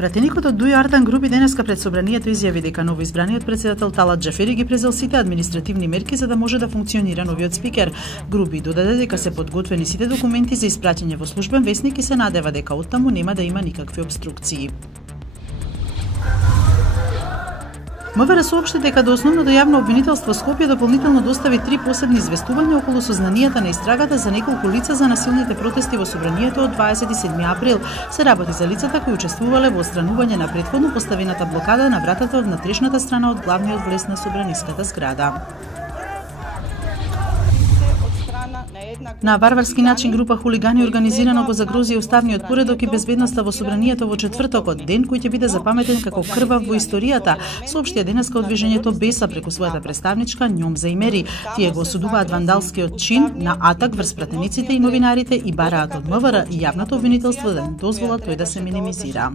Пратеникот од Дуј Ардан Групи денеска пред собранието изјави дека новоизбраниот председател Талат Џафери ги презел сите административни мерки за да може да функционира новиот спикер. Групи додаде дека се подготвени сите документи за испраќање во службен весник и се надева дека оттаму нема да има никакви опструкции. МВР соопшти дека до основното јавно обвинителство Скопје дополнително достави 3 последни известувања околу сознанијата на истрагата за неколку лица за насилните протести во собранието од 27 април. Се работи за лицата кои учествувале во отстранување на претходно поставената блокада на вратата од внатрешната страна од главниот влез на собраниската зграда. На варварски начин група хулигани организирано го загрози уставниот поредок и безбедноста во собранието во четвртокот, ден кој ќе биде запаметен како крвав во историјата, соопштија денеска од движењето Беса преку својата представничка Њом Заимери. Тие го осудуваат вандалскиот чин на атак врз пратениците и новинарите и бараат од МВР и јавното обвинителство да не дозвола тој да се минимизира.